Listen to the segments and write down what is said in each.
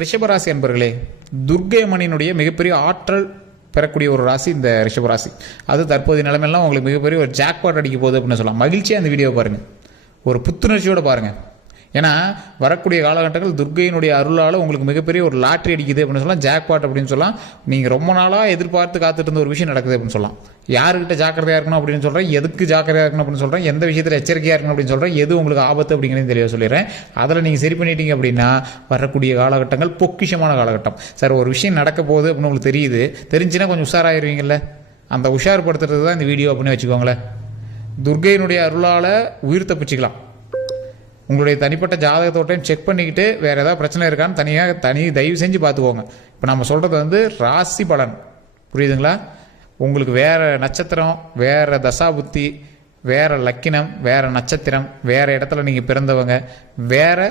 ரிஷபராசி அன்பர்களே, துர்க்கை அம்மனினுடைய மிகப்பெரிய ஆற்றல் பெறக்கூடிய ஒரு ராசி இந்த ரிஷபராசி. அது தற்போதைய நிலைமையெல்லாம் உங்களுக்கு மிகப்பெரிய ஒரு ஜாக்பாட் அடிக்க போகுது அப்படின்னு சொல்லலாம். மகிழ்ச்சியாக அந்த வீடியோ பாருங்கள், ஒரு புத்துணர்ச்சியோடு பாருங்கள். ஏன்னா வரக்கூடிய காலகட்டங்கள் துர்க்கையினுடைய அருளால் உங்களுக்கு மிகப்பெரிய ஒரு லாட்ரி அடிக்குது அப்படின்னு சொல்லலாம், ஜாக்பாட் அப்படின்னு சொல்லலாம். நீங்கள் ரொம்ப நாளாக எதிர்பார்த்து காத்துட்டு இருந்த ஒரு விஷயம் நடக்குது அப்படின்னு சொல்லலாம். யாருக்கிட்ட ஜாக்கிரதையாக இருக்கணும் அப்படின்னு சொல்கிறேன், எதுக்கு ஜாக்கிரதையாக இருக்கணும் அப்படின்னு சொல்கிறேன், எந்த விஷயத்தில் எச்சரிக்கையாக இருக்கணும் அப்படின்னு சொல்கிறேன், எது உங்களுக்கு ஆபத்து அப்படிங்கிறதையும் தெளிவாக சொல்லிடுறேன். அதில் நீங்கள் சரி பண்ணிட்டீங்க அப்படின்னா வரக்கூடிய காலகட்டங்கள் பொக்கிஷமான காலகட்டம். சார் ஒரு விஷயம் நடக்க போகுது அப்படின்னு உங்களுக்கு தெரியுது, தெரிஞ்சுன்னா கொஞ்சம் உஷாராயிருவீங்கல்ல, அந்த உஷார்படுத்துறது தான் இந்த வீடியோ அப்படின்னு வச்சுக்கோங்களேன். துர்க்கையினுடைய அருளால் உயிர் தப்பிச்சுக்கலாம். உங்களுடைய தனிப்பட்ட ஜாதகத்தோட்டையும் செக் பண்ணிக்கிட்டு வேறு ஏதாவது பிரச்சனை இருக்கான்னு தயவு செஞ்சு பார்த்துக்கோங்க. இப்போ நம்ம சொல்கிறது வந்து ராசி பலன், புரியுதுங்களா? உங்களுக்கு வேறு நட்சத்திரம், வேறு தசாபுத்தி, வேறு லக்கினம், வேறு நட்சத்திரம், வேறு இடத்துல நீங்கள் பிறந்தவங்க, வேறு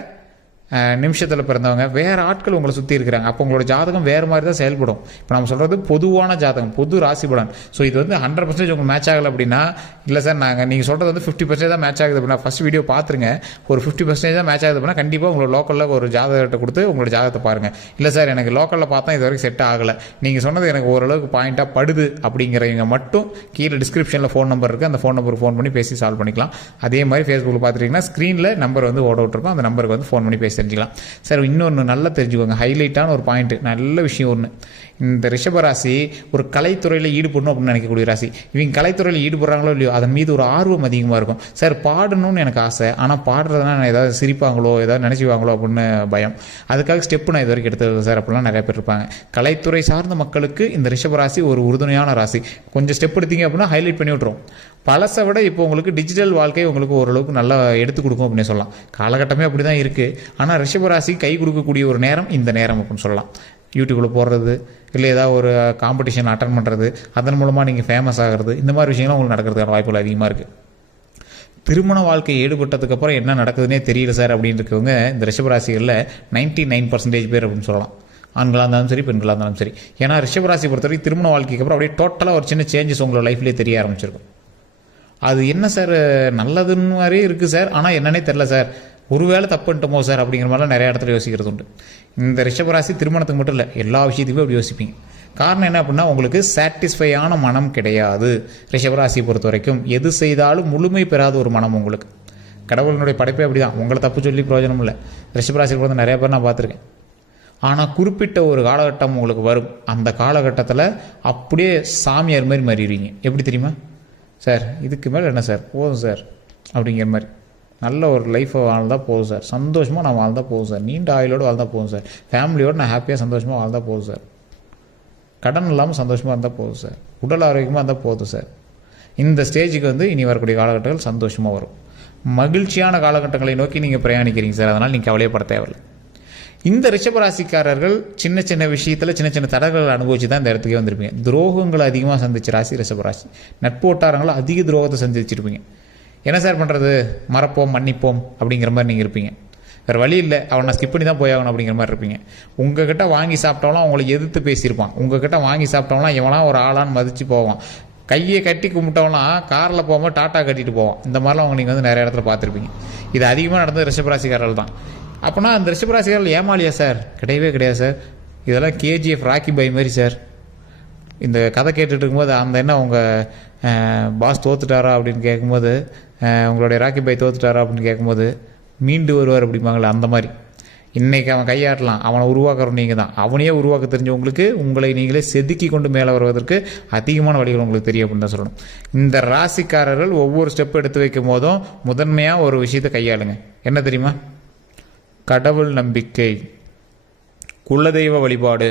நிமிஷத்தில் பிறந்தவங்க, வேறு ஆட்கள் உங்களை சுற்றி இருக்கிறாங்க. அப்போ உங்களோட ஜாதகம் வேறு மாதிரி தான் செயல்படும். இப்போ நம்ம சொல்கிறது பொதுவான ஜாதகம், பொது ராசி பலன். ஸோ இது வந்து 100% உங்களுக்கு மேட்ச் ஆகலை அப்படின்னா, இல்லை சார் நீங்கள் சொல்கிறது வந்து 50% தான் மேட்ச் ஆகுது அப்படின்னா ஃபஸ்ட் வீடியோ பார்த்துருங்க. ஒரு 50% தான் மேட்ச் ஆகுது அப்படின்னா கண்டிப்பாக உங்களோட லோக்கலில் ஒரு ஜாதகத்தை கொடுத்து உங்களோட ஜாதகத்தை பாருங்கள். இல்லை சார் எனக்கு லோக்கலில் பார்த்தா இது வரைக்கும் செட் ஆகலை, நீங்கள் சொன்னது எனக்கு ஓரளவுக்கு பாயிண்ட்டாக படுது அப்படிங்கிறவங்க மட்டும் கீழே டிஸ்கிரிப்ஷனில் ஃபோன் நம்பர் இருக்குது, அந்த ஃபோன் நம்பருக்கு ஃபோன் பண்ணி பேசி சால்வ் பண்ணிக்கலாம். அதே மாதிரி ஃபேஸ்புக்கில் பார்த்துட்டிங்கன்னா ஸ்க்ரீனில் நம்பர் வந்து ஓட விட்டுருக்கோம், அந்த நம்பருக்கு வந்து ஃபோன் பண்ணி பேசி தெரிஞ்சுக்கலாம். சார் இன்னொன்று நல்லா தெரிஞ்சுக்கோங்க, ஹைலைட்டான ஒரு பாயிண்ட், நல்ல விஷயம் ஒன்று. இந்த ரிஷபராசி ஒரு கலைத்துறையில் ஈடுபடணும் அப்படின்னு நினைக்கக்கூடிய ராசி. இவங்க கலைத்துறையில் ஈடுபடுறாங்களோ இல்லையோ அதன் மீது ஒரு ஆர்வம் அதிகமாக இருக்கும். சார் பாடணும்னு எனக்கு ஆசை, ஆனால் பாடுறதுனா ஏதாவது சிரிப்பாங்களோ ஏதாவது நினச்சிவாங்களோ அப்படின்னு பயம். அதுக்காக ஸ்டெப்பு நான் இது வரைக்கும் எடுத்தது சார் அப்படிலாம் நிறைய பேர் இருப்பாங்க. கலைத்துறை சார்ந்த மக்களுக்கு இந்த ரிஷபராசி ஒரு உறுதுணையான ராசி. கொஞ்சம் ஸ்டெப் எடுத்தீங்க அப்படின்னா ஹைலைட் பண்ணி விட்ருவோம். பழசை விட இப்போ உங்களுக்கு டிஜிட்டல் வாழ்க்கை உங்களுக்கு ஓரளவுக்கு நல்லா எடுத்து கொடுக்கும் அப்படின்னு சொல்லலாம். காலகட்டமே அப்படி தான் இருக்குது. ஆனால் ரிஷபராசி கை கொடுக்கக்கூடிய ஒரு நேரம் இந்த நேரம் அப்படின்னு சொல்லலாம். யூடியூப்பில் போடுறது, இல்லை ஏதாவது ஒரு காம்படிஷன் அட்டன் பண்ணுறது, அதன் மூலமாக நீங்கள் ஃபேமஸ் ஆகிறது, இந்த மாதிரி விஷயங்கள்லாம் உங்களுக்கு நடக்கிறதுக்கான வாய்ப்புகள் அதிகமாக இருக்குது. திருமண வாழ்க்கை ஈடுபட்டதுக்கப்புறம் என்ன நடக்குதுன்னே தெரியல சார் அப்படின்னு இருக்கவங்க இந்த ரிஷபராசிகளில் 99% பேர் அப்படின்னு சொல்லலாம். ஆண்களாக இருந்தாலும் சரி, பெண்களாக இருந்தாலும் சரி. ஏன்னா ரிஷபராசி பொறுத்தவரைக்கும் திருமண வாழ்க்கைக்கு அப்புறம் அப்படியே டோட்டலாக ஒரு சின்ன சேஞ்சஸ் உங்களோட லைஃப்லேயே தெரிய ஆரம்பிச்சிருக்கும். அது என்ன சார் நல்லதுன்னு மாதிரியே இருக்குது சார், ஆனால் என்னன்னே தெரில சார், ஒருவேளை தப்பு பண்ணிட்டோமோ சார் அப்படிங்கிற மாதிரிலாம் நிறைய இடத்துல யோசிக்கிறது உண்டு. இந்த ரிஷபராசி திருமணத்துக்கு மட்டும் இல்லை, எல்லா விஷயத்துக்குமே அப்படி யோசிப்பீங்க. காரணம் என்ன அப்படின்னா உங்களுக்கு சாட்டிஸ்ஃபையான மனம் கிடையாது. ரிஷபராசியை பொறுத்த வரைக்கும் எது செய்தாலும் முழுமை பெறாத ஒரு மனம் உங்களுக்கு. கடவுளினுடைய படைப்பே அப்படி தான், உங்களை தப்பு சொல்லி பிரயோஜனம் இல்லை. ரிஷபராசியில் பொறுத்த நிறைய பேர் நான் பார்த்துருக்கேன். ஆனால் குறிப்பிட்ட ஒரு காலகட்டம் உங்களுக்கு வரும், அந்த காலகட்டத்தில் அப்படியே சாமியார் மாதிரி மாறிடுவீங்க. எப்படி தெரியுமா? சார் இதுக்கு மேலே என்ன சார், போதும் சார் அப்படிங்கிற மாதிரி. நல்ல ஒரு லைஃப்பை வாழ்ந்தால் போதும் சார், சந்தோஷமாக நான் வாழ்ந்தால் போதும் சார், நீண்ட ஆயுளோடு வாழ்ந்தால் போதும் சார், ஃபேமிலியோடு நான் ஹாப்பியாக சந்தோஷமாக வாழ்ந்தால் போதும் சார், கடன் இல்லாமல் சந்தோஷமாக இருந்தால் போதும் சார், உடல் ஆரோக்கியமாக இருந்தால் போதும் சார். இந்த ஸ்டேஜுக்கு வந்து இனி வரக்கூடிய காலகட்டங்கள் சந்தோஷமாக வரும். மகிழ்ச்சியான காலகட்டங்களை நோக்கி நீங்கள் பிரயாணிக்கிறீங்க சார், அதனால் நீங்கள் கவலையப்பட தேவையில்லை. இந்த ரிஷபராசிக்காரர்கள் சின்ன சின்ன விஷயத்தில் சின்ன சின்ன தடங்களை அனுபவிச்சு தான் இந்த இடத்துக்கே வந்திருப்பீங்க. துரோகங்களை அதிகமாக சந்திச்ச ராசி ரிஷபராசி. நட்பு வட்டாரங்களை அதிக துரோகத்தை சந்திச்சிருப்பீங்க. என்ன சார் பண்ணுறது, மறப்போம் மன்னிப்போம் அப்படிங்கிற மாதிரி நீங்கள் இருப்பீங்க. வேறு வழி இல்லை, அவனை ஸ்கிப் பண்ணி தான் போயாகணும் அப்படிங்கிற மாதிரி இருப்பீங்க. உங்ககிட்ட வாங்கி சாப்பிட்டவங்களாம் அவங்களை எதிர்த்து பேசியிருப்பான். உங்ககிட்ட வாங்கி சாப்பிட்டவங்களாம் இவனாம் ஒரு ஆளான்னு மதித்து போவான். கையை கட்டி கும்பிட்டவங்களாம் காரில் போகும்போது டாட்டா கட்டிட்டு போவான். இந்த மாதிரிலாம் அவங்க நீங்கள் வந்து நிறைய இடத்துல பார்த்துருப்பீங்க. இது அதிகமாக நடந்தது ரிஷபராசிக்காரர்கள் தான். அப்போனா அந்த ரிஷபராசிக்காரர்கள் ஏமாலியா சார்? கிடையவே கிடையாது சார். இதெல்லாம் KGF ராக்கி பை மாதிரி சார். இந்த கதை கேட்டுட்டு இருக்கும்போது அந்த என்ன உங்கள் பாஸ் தோத்துட்டாரா அப்படின்னு கேட்கும்போது, உங்களுடைய ராக்கி பை தோத்துட்டாரா அப்படின்னு கேட்கும்போது மீண்டு வருவார் அப்படிம்பாங்களே, அந்த மாதிரி. இன்றைக்கி அவன் கையாட்டலாம், அவனை உருவாக்குறோம் நீங்கள் தான். அவனையே உருவாக்க தெரிஞ்சவங்களுக்கு உங்களை நீங்களே செதுக்கி கொண்டு மேலே வருவதற்கு அதிகமான வழிகள் உங்களுக்கு தெரியும் அப்படின்னு தான் சொல்லணும். இந்த ராசிக்காரர்கள் ஒவ்வொரு ஸ்டெப் எடுத்து வைக்கும் போதும் முதன்மையாக ஒரு விஷயத்தை கையாளுங்க. என்ன தெரியுமா? கடவுள் நம்பிக்கை, குலதெய்வ வழிபாடு.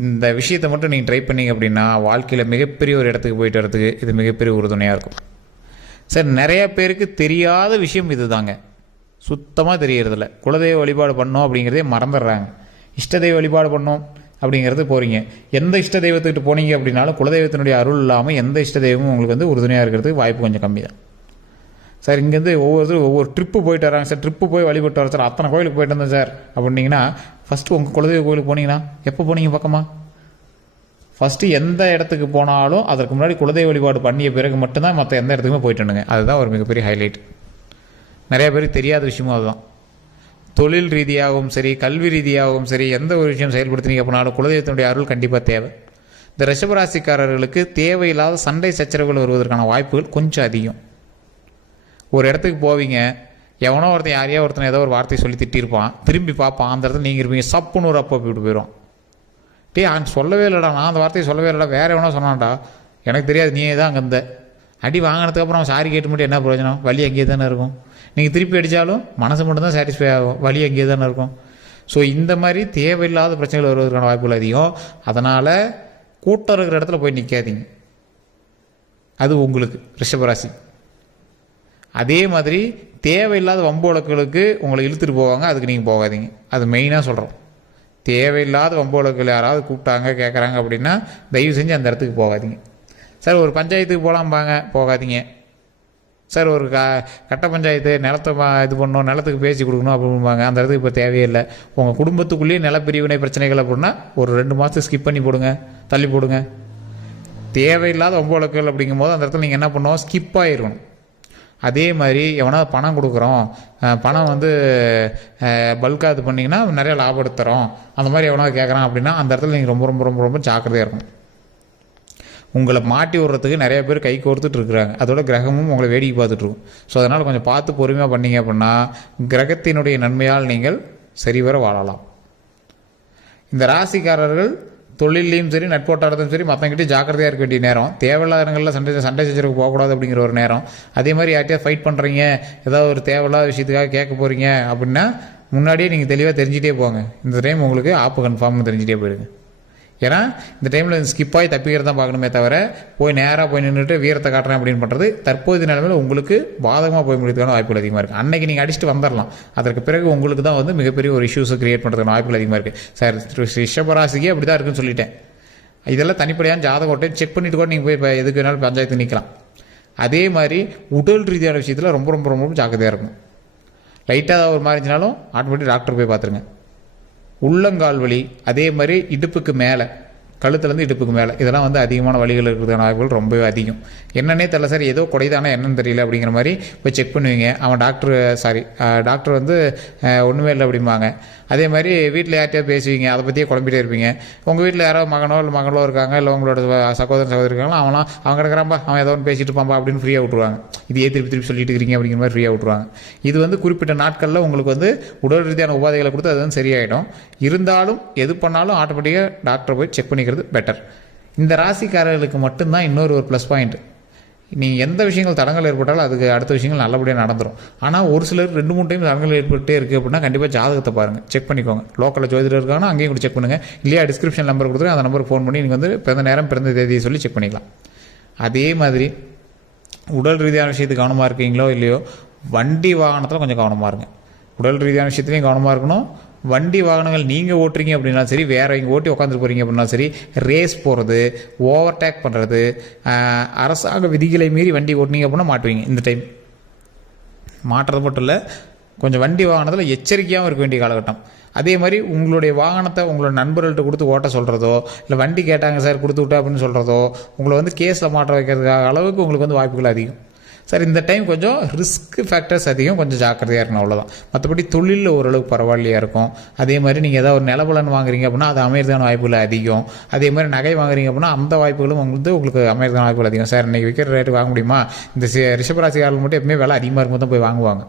இந்த விஷயத்தை மட்டும் நீங்கள் ட்ரை பண்ணிங்க அப்படின்னா வாழ்க்கையில் மிகப்பெரிய ஒரு இடத்துக்கு போயிட்டு வரதுக்கு இது மிகப்பெரிய உறுதுணையாக இருக்கும். சார் நிறைய பேருக்கு தெரியாத விஷயம் இது தாங்க, சுத்தமாக தெரியறதில்ல. குலதெய்வ வழிபாடு பண்ணோம் அப்படிங்கிறதே மறந்துடுறாங்க. இஷ்ட தெய்வ வழிபாடு பண்ணோம் அப்படிங்கிறது போகிறீங்க. எந்த இஷ்ட தெய்வத்துக்கிட்ட போனீங்க அப்படின்னாலும் குலதெய்வத்தினுடைய அருள் இல்லாமல் எந்த இஷ்ட தெய்வமும் உங்களுக்கு வந்து உறுதுணையாக இருக்கிறதுக்கு வாய்ப்பு கொஞ்சம் கம்மி தான். சார் இங்கேருந்து ஒவ்வொரு ட்ரிப்பு போயிட்டு வராங்க சார், ட்ரிப்பு போய் வழிபட்டு வர சார், அத்தனை கோயிலுக்கு போயிட்டு வந்தேன் சார் அப்படின்னீங்கன்னா ஃபஸ்ட்டு உங்கள் குலதெய்வ கோயிலுக்கு போனீங்கன்னா எப்போ போனீங்க பக்கமாக? ஃபஸ்ட்டு எந்த இடத்துக்கு போனாலும் அதற்கு முன்னாடி குலதெய்வ வழிபாடு பண்ணிய பிறகு மட்டும்தான் மற்ற எந்த இடத்துக்குமே போயிட்டுனுங்க. அதுதான் ஒரு மிகப்பெரிய ஹைலைட். நிறைய பேருக்கு தெரியாத விஷயமும் அதுதான். தொழில் ரீதியாகவும் சரி, கல்வி ரீதியாகவும் சரி, எந்த ஒரு விஷயம் செயல்படுத்தினீங்க அப்படின்னாலும் குலதெய்வத்தினுடைய அருள் கண்டிப்பாக தேவை. இந்த ரிஷபராசிக்காரர்களுக்கு தேவையில்லாத சண்டை சச்சரவுகள் வருவதற்கான வாய்ப்புகள் கொஞ்சம் அதிகம். ஒரு இடத்துக்கு போவீங்க, எவனோ ஒருத்தன் யாரையோ ஒருத்தன் ஏதோ ஒரு வார்த்தை சொல்லி திட்டிருப்பான், திரும்பி பார்ப்பான், அந்த இடத்துல நீங்கள் இருப்பீங்க, சப்புன்னு ஒரு அப்போ போயிட்டு போயிடும். சொல்லவே இல்லைடா, நான் அந்த வார்த்தையை சொல்லவே இல்லைடா, வேறு எவனோ சொன்னான்டா, எனக்கு தெரியாது, நீயே தான் அங்கே இருந்த. அடி வாங்கினதுக்கப்புறம் அவன் சாரி கேட்டு மட்டும் என்ன பிரயோஜனம்? வலி அங்கேயே தானே இருக்கும். நீங்கள் திருப்பி அடித்தாலும் மனசு மட்டும்தான் சாட்டிஸ்ஃபை ஆகும், வலி அங்கேயே தானே இருக்கும். ஸோ இந்த மாதிரி தேவையில்லாத பிரச்சனைகள் வருவதற்கான வாய்ப்புகள் அதிகம். அதனால் கூட்டம் இருக்கிற இடத்துல போய் நிற்காதீங்க, அது உங்களுக்கு ரிஷபராசி. அதே மாதிரி தேவையில்லாத வம்பு வழக்குகளுக்கு உங்களை இழுத்துட்டு போவாங்க, அதுக்கு நீங்கள் போகாதீங்க. அது மெயினாக சொல்கிறோம். தேவையில்லாத வம்பு வழக்குகள் யாராவது கூப்பிட்டாங்க கேட்குறாங்க அப்படின்னா தயவு செஞ்சு அந்த இடத்துக்கு போகாதீங்க. சார் ஒரு பஞ்சாயத்துக்கு போகலாம்பாங்க, போகாதீங்க. சார் ஒரு கட்ட பஞ்சாயத்து நிலத்தை இது பண்ணணும், நிலத்துக்கு பேசி கொடுக்கணும் அப்படின்பாங்க, அந்த இடத்துக்கு இப்போ தேவையே இல்லை. உங்கள் குடும்பத்துக்குள்ளேயே நிலப்பிரிவினை பிரச்சனைகள் அப்படின்னா ஒரு 2 மாதத்துக்கு ஸ்கிப் பண்ணி போடுங்க, தள்ளி போடுங்க. தேவையில்லாத வம்பு வழக்குகள் அப்படிங்கும் போது அந்த இடத்துல நீங்கள் என்ன பண்ணுவோம், ஸ்கிப் ஆகிருக்கணும். அதே மாதிரி எவனாவது பணம் கொடுக்குறோம், பணம் பல்காக இது பண்ணிங்கன்னா நிறைய லாபம் எடுத்துறோம், அந்த மாதிரி எவனாவது கேட்குறான் அப்படின்னா அந்த இடத்துல நீங்கள் ரொம்ப ரொம்ப ரொம்ப ரொம்ப ஜாக்கிரதையாக இருக்கணும். உங்களை மாட்டி விடுறதுக்கு நிறைய பேர் கை கோர்த்துட்டு இருக்கிறாங்க, அதோட கிரகமும் உங்களை வேடிக்கை பார்த்துட்ருக்கும். ஸோ அதனால் கொஞ்சம் பார்த்து பொறுமையாக பண்ணீங்க அப்படின்னா கிரகத்தினுடைய நன்மையால் நீங்கள் சரிவர வாழலாம். இந்த ராசிக்காரர்கள் தொழிலையும் சரி, நட்போட்டாரத்தையும் சரி, மற்றவங்கிட்ட ஜாக்கிரதையாக இருக்க வேண்டிய நேரம். தேவையில்லாத இடங்களில் சண்டை சச்சரவுக்கு போகக்கூடாது அப்படிங்கிற ஒரு நேரம். அதே மாதிரி யார்ட்டையா ஃபைட் பண்ணுறீங்க, ஏதாவது ஒரு தேவையில்லாத விஷயத்துக்காக கேட்க போகிறீங்க அப்படின்னா முன்னாடியே நீங்கள் தெளிவாக தெரிஞ்சிட்டே போங்க. இந்த டைம் உங்களுக்கு ஆப்பு கன்ஃபார்ம்னு தெரிஞ்சிட்டே போயிடுங்க. ஏன்னா இந்த டைமில் ஸ்கிப்பாகி தப்பிக்கிறது தான் பார்க்கணுமே தவிர போய் நேராக போய் நின்றுட்டு வீரத்தை காட்டுறேன் அப்படின்னு பண்ணுறது தற்போதைய நிலைமையில் உங்களுக்கு பாதகமாக போய் முடியறதுக்கான வாய்ப்புகள் அதிகமாக இருக்குது. அன்றைக்கி நீங்கள் அடிச்சுட்டு வந்துடலாம், அதற்கு பிறகு உங்களுக்கு தான் மிகப்பெரிய ஒரு இஷ்யூஸை கிரியேட் பண்ணுறதுக்கான வாய்ப்புகள் அதிகமாக இருக்குது. சார் ரிஷபராசிக்கே அப்படி தான் இருக்குன்னு சொல்லிட்டேன். இதெல்லாம் தனிப்படையான ஜாதகத்தை செக் பண்ணிவிட்டு கூட நீங்கள் போய் இப்போ எதுக்கு வேணாலும் பஞ்சாயத்து நிற்கலாம். அதே மாதிரி உடல் ரீதியான விஷயத்தில் ரொம்ப ரொம்ப ரொம்ப ஜாக்கிரதையாக இருக்கும். லைட்டாக ஒரு மாதிரி இருந்துச்சுனாலும் ஆட்டோமேட்டிக் டாக்டர் போய் பார்த்துருங்க. உள்ளங்கால் வலி, அதே மாதிரி இடுப்புக்கு மேலே, கழுத்துலேருந்து இடுப்புக்கு மேலே, இதெல்லாம் அதிகமான வலிகள் இருக்கிறதுக்கான வாய்ப்புகள் ரொம்பவே அதிகம். என்னன்னே தெரியல சார், ஏதோ குறைதானே என்னன்னு தெரியல அப்படிங்கிற மாதிரி போய் செக் பண்ணுவீங்க. அவன் டாக்டர் ஒன்றுமே இல்லை அப்படிம்பாங்க. அதே மாதிரி வீட்டில் யார்ட்டையாவது பேசுவீங்க, அதை பற்றியே குழம்பிட்டே இருப்பீங்க. உங்கள் வீட்டில் யாராவது மகனோ இல்லை மகளோ இருக்காங்க, இல்லை உங்களோட சகோதரி இருக்காங்களோ, அவன் கிடக்கிறான்பா, அவன் ஏதோ ஒன்று பேசிட்டு இருப்பான்பா அப்படின்னு ஃப்ரீயாக விட்டுருவாங்க. இது திருப்பி சொல்லிட்டு இருக்கிறீங்க அப்படிங்கிற மாதிரி ஃப்ரீயாக விட்டுருவாங்க. இது குறிப்பிட்ட நாட்களில் உங்களுக்கு உடல் ரீதியான உபாதைகளை கொடுத்து அது சரியாயிடும். இருந்தாலும் எது பண்ணாலும் ஆட்டோமேட்டிக்காக டாக்டரை போய் செக் பண்ணிக்கிறது பெட்டர். இந்த ராசிக்காரர்களுக்கு மட்டும்தான் இன்னொரு ஒரு ப்ளஸ் பாயிண்ட். நீங்கள் எந்த விஷயங்கள் தடங்கள் ஏற்பட்டாலும் அதுக்கு அடுத்த விஷயங்கள் நல்லபடியாக நடந்துடும். ஆனால் ஒரு சிலர் 2-3 டைம் தடங்கள் ஏற்பட்டே இருக்குது அப்படின்னா கண்டிப்பாக ஜாதகத்தை பாருங்கள், செக் பண்ணிக்கோங்க. லோக்கலில் ஜோதிடர் இருக்காங்கன்னா அங்கேயும் கூட செக் பண்ணுங்கள். இல்லையா டிஸ்கிரிப்ஷன் நம்பர் கொடுத்துருங்க, அந்த நம்பருக்கு ஃபோன் பண்ணி நீங்கள் பிறந்த நேரம் பிறந்த தேதியை சொல்லி செக் பண்ணிக்கலாம். அதே மாதிரி உடல் ரீதியான விஷயத்துக்கு கவனமாக இருக்கீங்களோ இல்லையோ, வண்டி வாகனத்தில் கொஞ்சம் கவனமாக இருங்க. உடல் ரீதியான விஷயத்துலையும் கவனமாக இருக்கணும். வண்டி வாகனங்கள் நீங்கள் ஓட்டுறீங்க அப்படின்னாலும் சரி, வேறு இங்கே ஓட்டி உட்காந்துட்டு போகிறீங்க அப்படின்னாலும் சரி, ரேஸ் போகிறது, ஓவர்டேக் பண்ணுறது, அரசாங்க விதிகளை மீறி வண்டி ஓட்டினீங்க அப்படின்னா மாட்டுவீங்க. இந்த டைம் மாட்டுறது மட்டும் இல்லை, கொஞ்சம் வண்டி வாகனத்தில் எச்சரிக்கையாகவும் இருக்க வேண்டிய காலகட்டம். அதே மாதிரி உங்களுடைய வாகனத்தை உங்களோட நண்பர்கள்ட்ட கொடுத்து ஓட்ட சொல்கிறதோ, இல்லை வண்டி கேட்டாங்க சார் கொடுத்து விட்டா அப்படின்னு சொல்கிறதோ, உங்களை கேஸில் மாட்ட வைக்கிறதுக்காக அளவுக்கு உங்களுக்கு வாய்ப்புகள் அதிகம். சார் இந்த டைம் கொஞ்சம் ரிஸ்க் ஃபேக்டர்ஸ் அதிகம், கொஞ்சம் ஜாக்கிரதையாக இருக்கணும், அவ்வளோதான். மற்றபடி தொழிலில் ஓரளவுக்கு பரவாயில்லையாக இருக்கும். அதே மாதிரி நீங்கள் ஏதாவது ஒரு நிலபலன் வாங்குறீங்க அப்படின்னா அது அமையறதான வாய்ப்புகள் அதிகம். அதே மாதிரி நகை வாங்குறீங்க அப்படின்னா அந்த வாய்ப்புகளும் உங்களுக்கு அமையறதான வாய்ப்புகள் அதிகம். சார் இன்றைக்கி விற்கிற ரேட்டு வாங்க முடியுமா? இந்த ரிஷபராசிக்காரர்கள் மட்டும் எப்பவுமே விலை அதிகமாக இருக்கும்போது தான் போய் வாங்குவாங்க.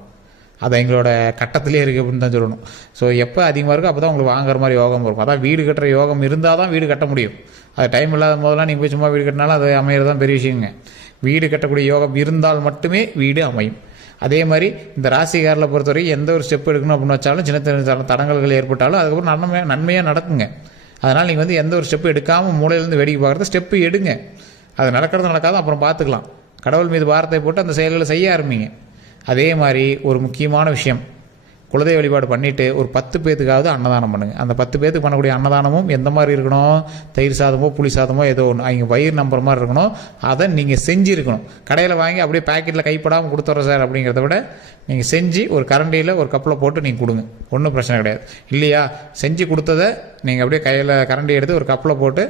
அது எங்களோட கட்டத்திலே இருக்குது அப்படின்னு தான் சொல்லணும். ஸோ எப்போ அதிகமாக இருக்கோ அப்போ தான் உங்களுக்கு வாங்குற மாதிரி யோகம் இருக்கும். அதான் வீடு கட்டுற யோகம் இருந்தால் தான் வீடு கட்ட முடியும். அது டைம் இல்லாத போதெல்லாம் நீங்கள் போய் சும்மா வீடு கட்டினாலும் அது அமையிறது தான் பெரிய விஷயங்க. வீடு கட்டக்கூடிய யோகம் இருந்தால் மட்டுமே வீடு அமையும். அதே மாதிரி இந்த ராசிக்காரில் பொறுத்தவரை எந்த ஒரு ஸ்டெப் எடுக்கணும் அப்படின்னு வச்சாலும் சின்ன சின்ன தடங்கல்கள் ஏற்பட்டாலும் அதுக்கப்புறம் நன்மையாக நடக்குங்க. அதனால் நீங்கள் எந்த ஒரு ஸ்டெப்பு எடுக்காமல் மூலையிலேருந்து வேடிக்கை பார்க்குறது, ஸ்டெப்பு எடுங்க. அது நடக்காது அப்புறம் பார்த்துக்கலாம். கடவுள் மீது பாரத்தை போட்டு அந்த செயல்களை செய்ய ஆரம்பிங்க. அதே மாதிரி ஒரு முக்கியமான விஷயம், குலதெய்வ வழிபாடு பண்ணிவிட்டு ஒரு 10 பேத்துக்காவது அன்னதானம் பண்ணுங்கள். அந்த 10 பேத்துக்கு பண்ணக்கூடிய அன்னதானமும் எந்த மாதிரி இருக்கணும், தயிர் சாதமோ புளி சாதமோ ஏதோ ஒன்று அவங்க வயிறு நம்புற மாதிரி இருக்கணும். அதை நீங்கள் செஞ்சுருக்கணும். கடையில் வாங்கி அப்படியே பேக்கெட்டில் கைப்படாமல் கொடுத்துட்றோம் சார் அப்படிங்கிறத விட நீங்கள் செஞ்சு ஒரு கரண்டியில் ஒரு கப்பில் போட்டு நீங்கள் கொடுங்க, ஒன்றும் பிரச்சனை கிடையாது. இல்லையா, செஞ்சு கொடுத்ததை நீங்கள் அப்படியே கையில் கரண்டி எடுத்து ஒரு கப்பில் போட்டு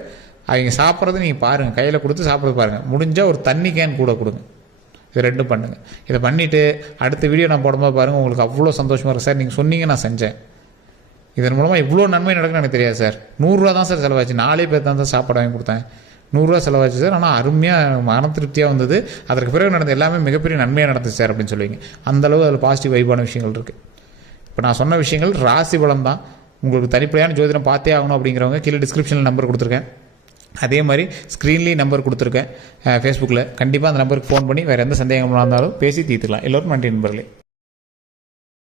அவங்க சாப்பிட்றது நீங்கள் பாருங்கள், கையில் கொடுத்து சாப்பிட்றது பாருங்கள். முடிஞ்சால் ஒரு தண்ணி கேன் கூட கொடுங்க. இது ரெண்டும் பண்ணுங்கள். இதை பண்ணிவிட்டு அடுத்த வீடியோ நான் போடும்போது பாருங்கள், உங்களுக்கு அவ்வளோ சந்தோஷமாக இருக்கும். சார் நீங்கள் சொன்னீங்க, நான் செஞ்சேன், இதன் மூலமாக இவ்வளோ நன்மை நடக்குன்னு எனக்கு தெரியாது சார். 100 ரூபா தான் சார் செலவாச்சு, 4 பேர் தான் சார் சாப்பாடு வாங்கி கொடுத்தேன், 100 ரூபா செலவாச்சு சார், ஆனால் அருமையாக மன திருப்தியாக வந்தது, அதற்கு பிறகு நடந்த எல்லாமே மிகப்பெரிய நன்மையாக நடந்துச்சு சார் அப்படின்னு சொல்லுவீங்க. அந்தளவு அதில் பாசிட்டிவ் வைப்பான விஷயங்கள் இருக்குது. இப்போ நான் சொன்ன விஷயங்கள் ராசி பலம் தான். உங்களுக்கு தனிப்படையான ஜோதிடம் பார்த்தே ஆகணும் அப்படிங்கிறவங்க கீழே டிஸ்கிரிப்ஷனில் நம்பர் கொடுத்துருக்கேன், அதே மாதிரி ஸ்க்ரீன்லேயும் நம்பர் கொடுத்துருக்கேன் ஃபேஸ்புக்கில். கண்டிப்பாக அந்த நம்பருக்கு ஃபோன் பண்ணி வேறு எந்த சந்தேகமாக இருந்தாலும் பேசி தீர்த்துக்கலாம். எல்லோரும் நன்றி நண்பர்களே.